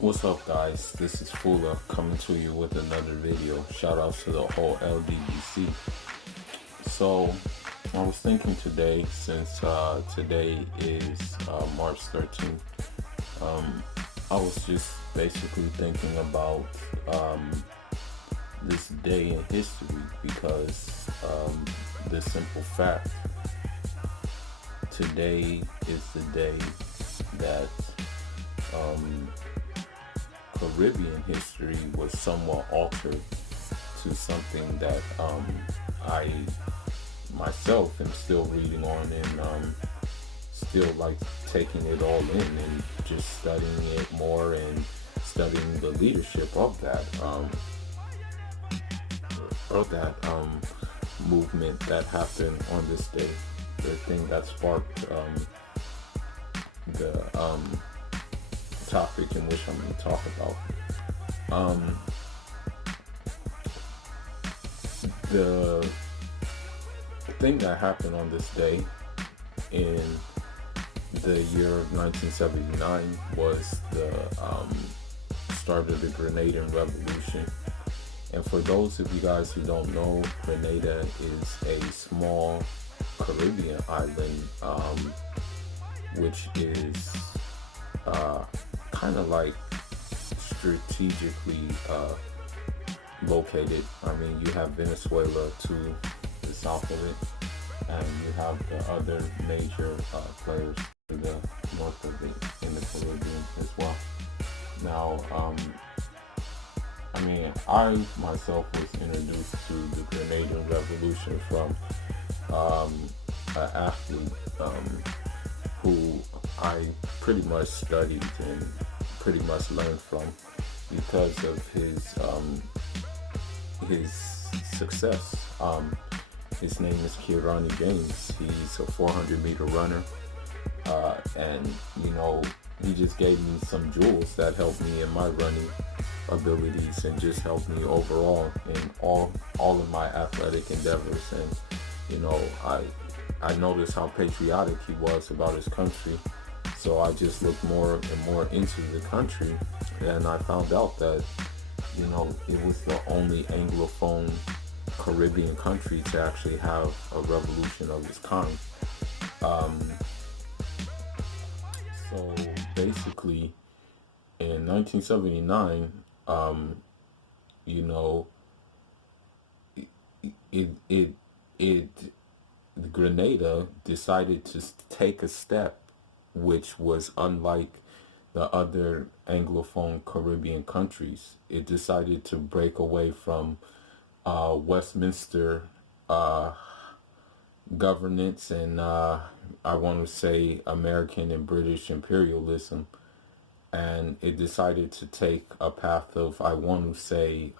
What's up, guys? This is Fula coming to you with another video. Shout outs to the whole LDBC. So, I was thinking today, since today is March 13th, I was just basically thinking about this day in history because the simple fact today is the day that Caribbean history was somewhat altered to something that I myself am still reading on and still like taking it all in and just studying it more and studying the leadership of that movement that happened on this day, the thing that sparked the topic in which I'm going to talk about. The thing that happened on this day in the year of 1979 was the start of the Grenadian Revolution. And for those of you guys who don't know, Grenada is a small Caribbean island, which is kind of like strategically located. I mean, you have Venezuela to the south of it, and you have the other major players to the north of it in the Caribbean as well. Now, I mean, I myself was introduced to the Grenadian Revolution from an athlete who I pretty much studied and pretty much learned from because of his success. His name is Kirani James. He's a 400-meter runner, and he just gave me some jewels that helped me in my running abilities and just helped me overall in all of my athletic endeavors. And I noticed how patriotic he was about his country, so I just looked more and more into the country, and I found out that it was the only Anglophone Caribbean country to actually have a revolution of its kind. So basically, in 1979, Grenada decided to take a step which was unlike the other Anglophone Caribbean countries. It decided to break away from Westminster governance and I want to say American and British imperialism, and it decided to take a path of, I want to say,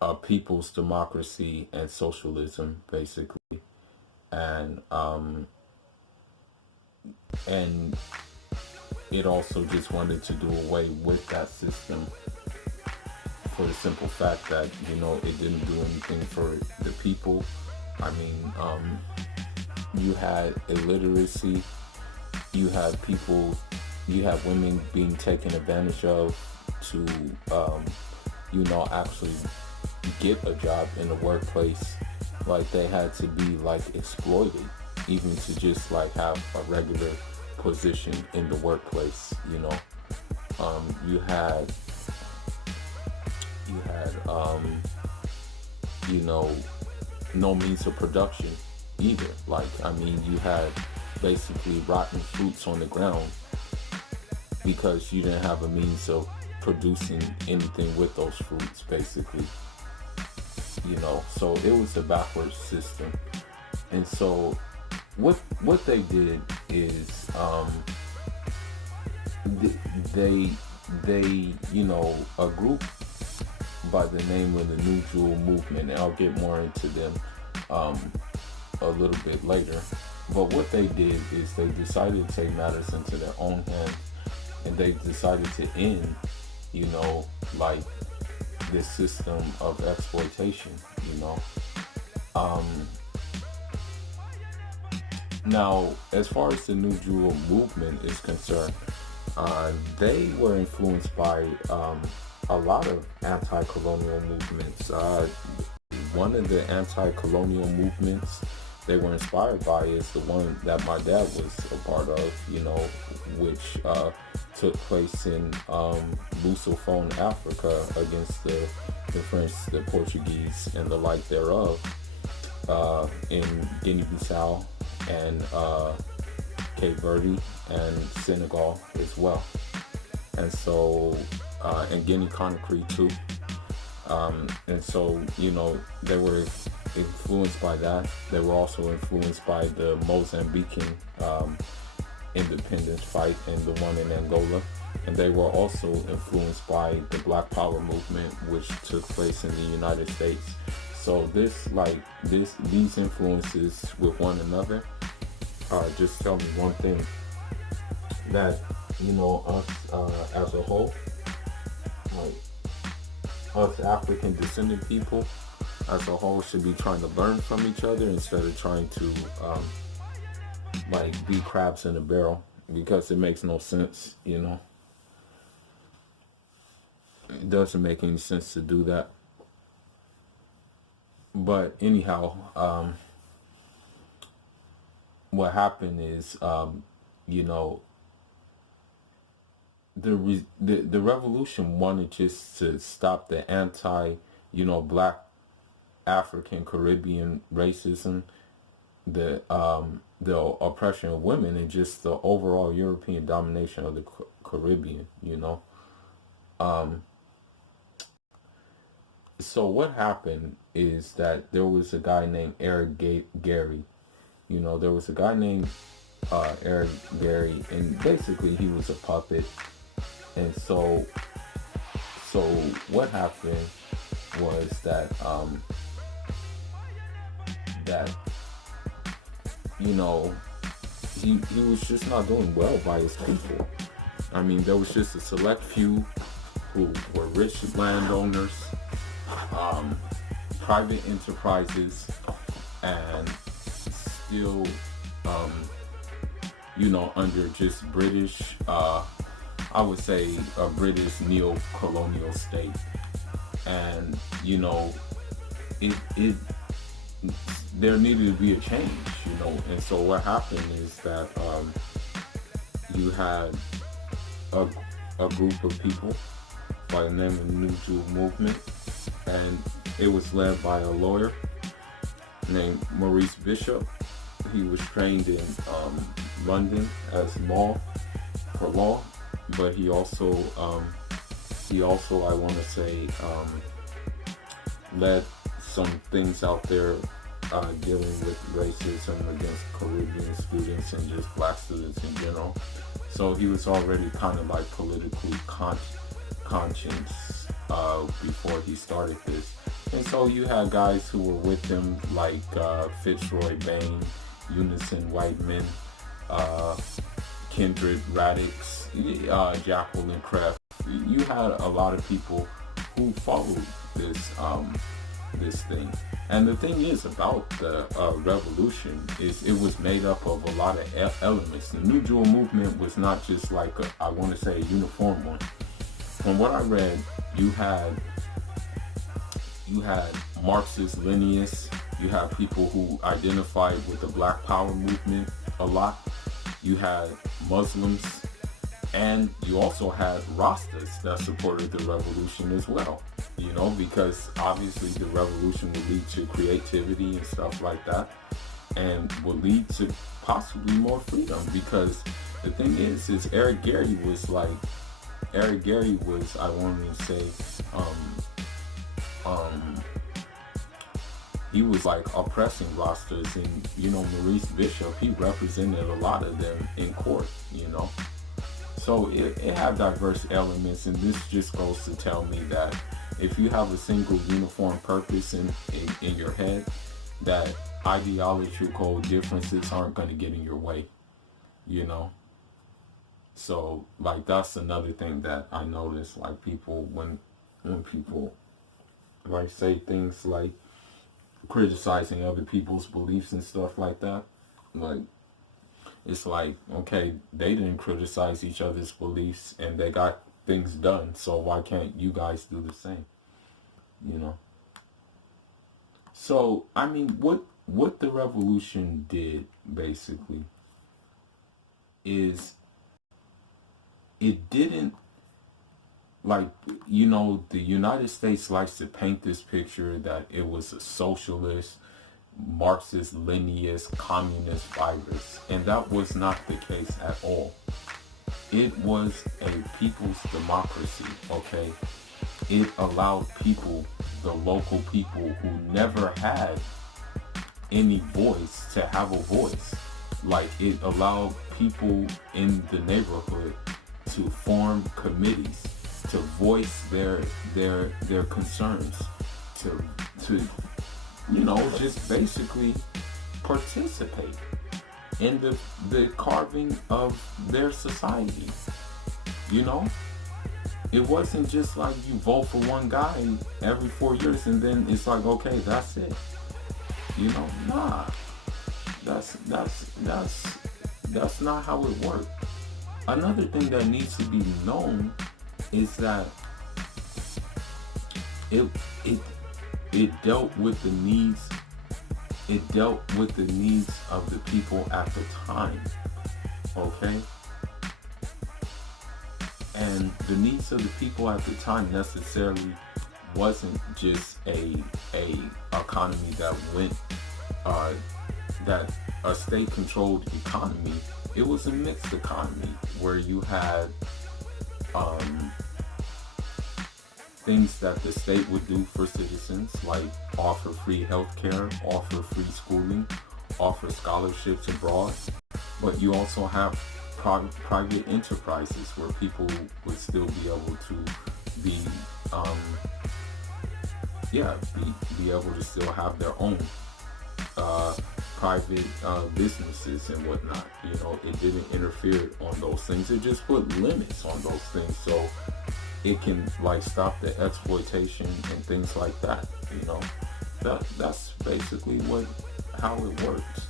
a people's democracy and socialism, basically. And it also just wanted to do away with that system for the simple fact that it didn't do anything for the people. I mean, you had illiteracy, you had women being taken advantage of to actually get a job in the workplace. Like, they had to be like exploited even to just like have a regular position in the workplace. You had no means of production either. Like, I mean, you had basically rotten fruits on the ground because you didn't have a means of producing anything with those fruits, basically. So it was a backwards system. And so what they did is they a group by the name of the New Jewel movement, and I'll get more into them a little bit later. But what they did is they decided to take matters into their own hands, and they decided to end like this system of exploitation. Now, as far as the New Jewel movement is concerned, They were influenced by a lot of anti-colonial movements. One of the anti-colonial movements they were inspired by is the one that my dad was a part of, which took place in Lusophone Africa against the French, the Portuguese, and the like thereof, in Guinea-Bissau and Cape Verde and Senegal as well. And so, and Guinea Conakry too. And so, they were influenced by that. They were also influenced by the Mozambican independence fight and the one in Angola. And they were also influenced by the Black Power movement, which took place in the United States. So these influences with one another just tell me one thing, that us as a whole, like us African descendant people as a whole, should be trying to learn from each other instead of trying to be crabs in a barrel, because it makes no sense. It doesn't make any sense to do that. But anyhow, what happened is, the revolution wanted just to stop the black African Caribbean racism, the oppression of women, and just the overall European domination of the Caribbean. So what happened is that there was a guy named Eric Gary. There was a guy named Eric Gary, and basically he was a puppet. And so what happened was that he was just not doing well by his people. I mean, there was just a select few who were rich landowners, private enterprises, and still, under just British, I would say a British neo-colonial state. And, it there needed to be a change, and so what happened is that you had a group of people by the name of the New Jewel Movement, and it was led by a lawyer named Maurice Bishop. He was trained in London as law, but he also I want to say led some things out there dealing with racism against Caribbean students and just black students in general. So he was already kind of like politically conscious before he started this. And so you had guys who were with him like Fitzroy Bain, Unison Whiteman, Kindred Radix, Jacqueline Kreff. You had a lot of people who followed this thing. And the thing is about the revolution is it was made up of a lot of elements. The New Jewel Movement was not just like I want to say a uniform one. From what I read, you had Marxist-Leninists, you had people who identified with the Black Power movement a lot, you had Muslims, and you also had Rastas that supported the revolution as well. Because obviously the revolution would lead to creativity and stuff like that, and would lead to possibly more freedom. Because the thing is Eric Gary was, I wanted to say, he was like oppressing Rastas, and Maurice Bishop, he represented a lot of them in court. So it had diverse elements, and this just goes to tell me that if you have a single uniform purpose in your head, that ideological differences aren't going to get in your way, So that's another thing that I notice, people, when people say things like criticizing other people's beliefs and stuff like that, It's like, okay, they didn't criticize each other's beliefs and they got things done, so why can't you guys do the same? You know. So I mean, what the revolution did basically is it didn't, like, the United States likes to paint this picture that it was a socialist, Marxist, Leninist, communist virus, and that was not the case at all. It was a people's democracy, okay? It allowed people, the local people who never had any voice, to have a voice. Like, it allowed people in the neighborhood to form committees, to voice their concerns, to just basically participate in the carving of their society. You know, it wasn't just like you vote for one guy every 4 years and then it's like, okay, that's it. Nah, that's not how it worked. Another thing that needs to be known is that it it it dealt with the needs of the people at the time, okay? And the needs of the people at the time necessarily wasn't just a economy that went that a state controlled economy. It was a mixed economy where you had things that the state would do for citizens, like offer free healthcare, offer free schooling, offer scholarships abroad. But you also have private enterprises where people would still be able to be, be able to still have their own private businesses and whatnot. It didn't interfere on those things. It just put limits on those things so it can stop the exploitation and things like that. That's basically how it works.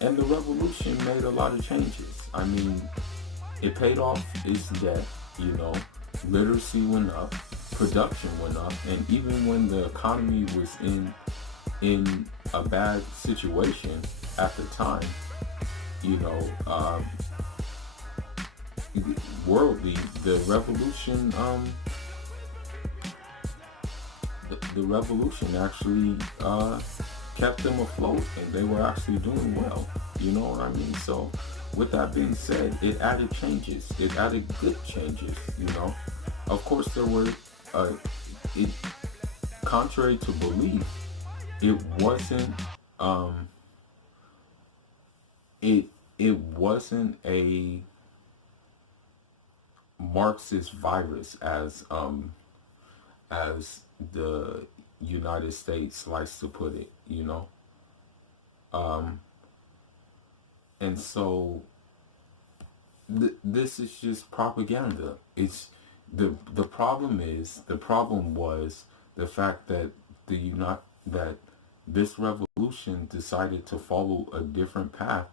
And the revolution made a lot of changes. I mean, it paid off its debt. Literacy went up, production went up, and even when the economy was in a bad situation at the time, worldly, the revolution the revolution actually kept them afloat, and they were actually doing well. You know what I mean? So with that being said, it added changes. It added good changes. Of course there were it contrary to belief, it wasn't it wasn't a Marxist virus as the United States likes to put it. And so this is just propaganda. It's the problem was the fact that that this revolution decided to follow a different path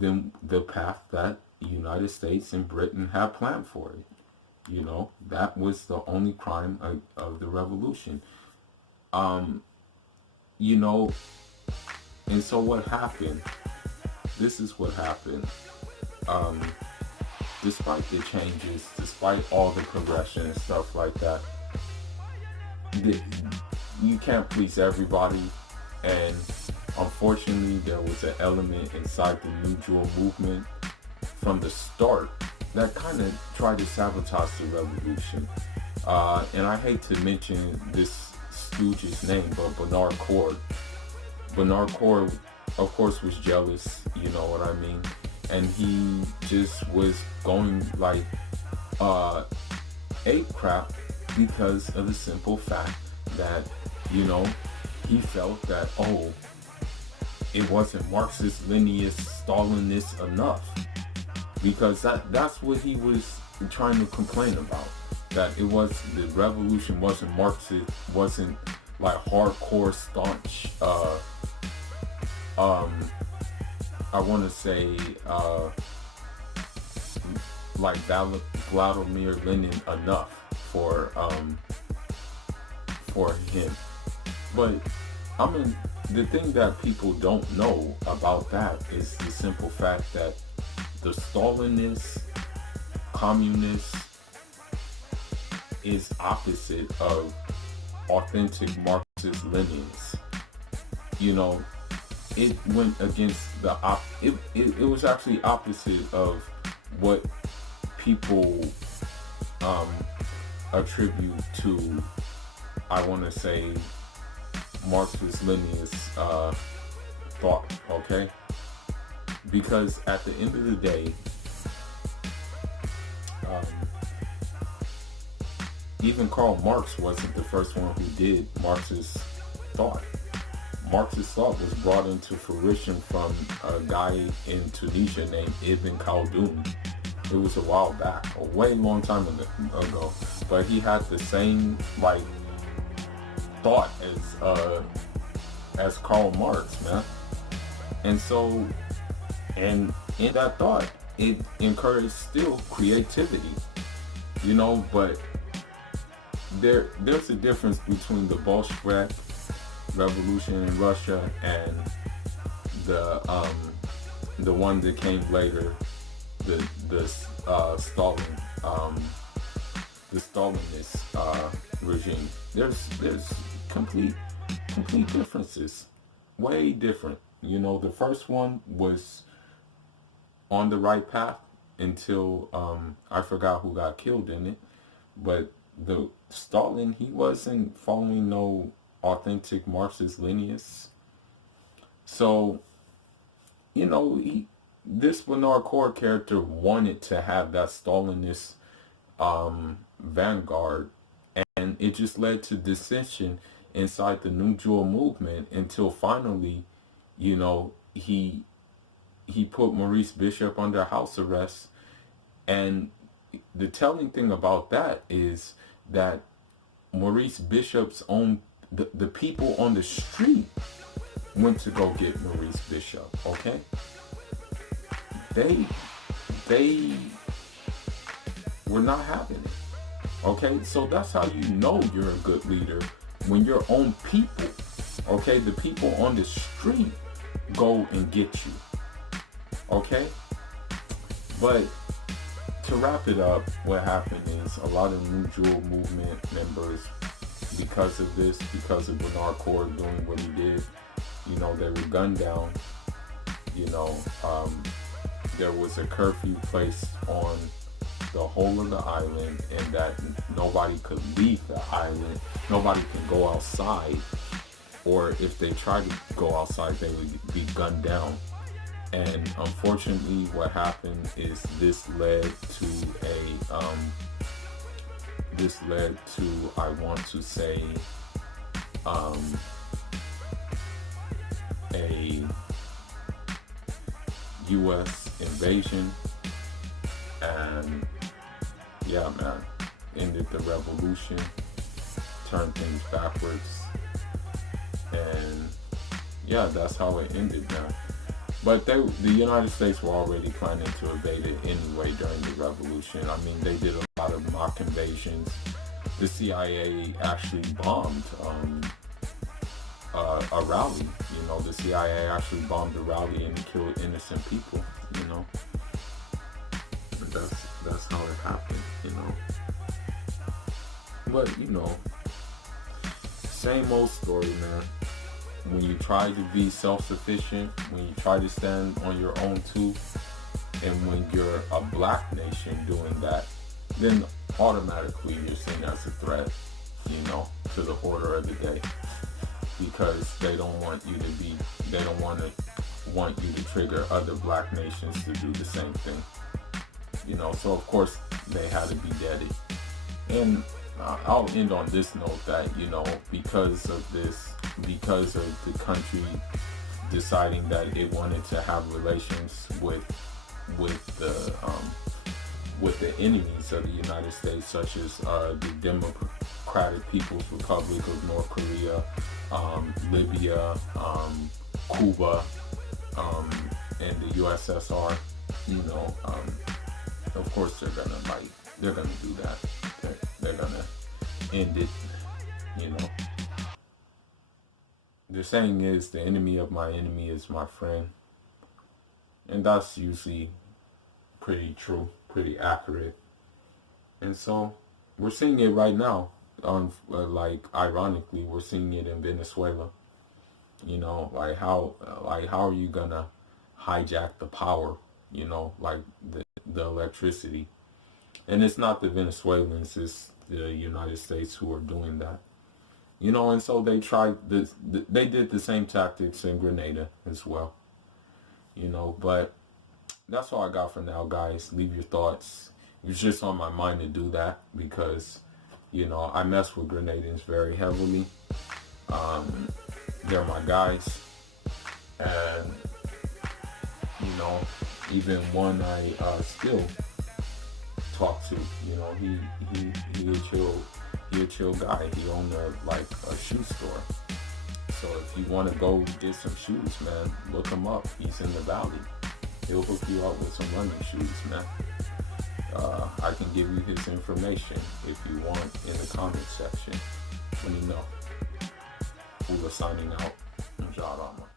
than the path that the United States and Britain had planned for it. That was the only crime of the revolution. And so what happened? This is what happened. Despite the changes, despite all the progression and stuff like that, you can't please everybody. And unfortunately, there was an element inside the New Jewel movement from the start that kind of tried to sabotage the revolution. And I hate to mention this stooge's name, but Bernard Cord, of course, was jealous, you know what I mean? And he just was going ape crap because of the simple fact that, he felt that, it wasn't Marxist, Leninist, Stalinist enough. Because that's what he was trying to complain about. That the revolution wasn't Marxist, wasn't hardcore, staunch, I want to say like Vladimir Lenin enough for him. But I mean, the thing that people don't know about that is the simple fact that the Stalinist, communist is opposite of authentic Marxist Leninists. You know, it went against it was actually opposite of what people um, attribute to, I want to say, Marxist Leninist thought, okay? Because at the end of the day, um, even Karl Marx wasn't the first one who did Marxist thought. Marxist thought was brought into fruition from a guy in Tunisia named Ibn Khaldun. It was a while back, a way long time ago, but he had the same like thought as Karl Marx, man. And so, and in that thought, it encouraged still creativity, you know. But there's a difference between the Bolshevik revolution in Russia and the one that came later, the Stalin the Stalinist regime. There's complete differences, way different. You know, the first one was on the right path until I forgot who got killed in it, but the Stalin, he wasn't following no authentic Marxist Leninists. So, you know, this Bernard Core character wanted to have that Stalinist vanguard, and it just led to dissension inside the New Jewel movement until finally, you know, he put Maurice Bishop under house arrest. And the telling thing about that is that Maurice Bishop's own the people on the street went to go get Maurice Bishop. Okay, they were not having it. Okay, so that's how you know you're a good leader, when your own people, okay, the people on the street go and get you. Okay, but to wrap it up, what happened is a lot of New Jewel movement members, because of this, because of Bernard Core doing what he did, you know, they were gunned down. You know, there was a curfew placed on the whole of the island, and that nobody could leave the island. Nobody can go outside, or if they tried to go outside, they would be gunned down. And unfortunately, what happened is this led to I want to say, a U.S. invasion, and yeah, man, ended the revolution, turned things backwards, and yeah, that's how it ended, man. But the United States were already planning to invade it anyway during the revolution. I mean, they did a lot of mock invasions. The CIA actually bombed a rally. You know, the CIA actually bombed a rally and killed innocent people. You know, and that's how it happened. You know, but you know, same old story, man. When you try to be self-sufficient, when you try to stand on your own two, and when you're a black nation doing that, then automatically you're seen as a threat, you know, to the order of the day, because they don't want you to trigger other black nations to do the same thing, you know. So of course they had to be deaded. And I'll end on this note that, you know, because of the country deciding that it wanted to have relations with the enemies of the United States, such as the Democratic People's Republic of North Korea, Libya, Cuba, and the USSR, you know, of course they're gonna do that. They're gonna end it. You know, the saying is the enemy of my enemy is my friend, and that's usually pretty true, pretty accurate. And so we're seeing it right now. Like ironically, we're seeing it in Venezuela. You know, like how are you gonna hijack the power? You know, like the electricity. And it's not the Venezuelans, it's the United States who are doing that. You know, and so they tried this. They did the same tactics in Grenada as well. You know, but that's all I got for now, guys. Leave your thoughts. It was just on my mind to do that because, you know, I mess with Grenadians very heavily. They're my guys, and you know, even one I still talk to. You know, he a chill guy. He owned a shoe store. So if you want to go get some shoes, man, look him up. He's in the valley. He'll hook you up with some running shoes, man. I can give you his information if you want in the comment section. Let me know. We're signing out. Inshallah.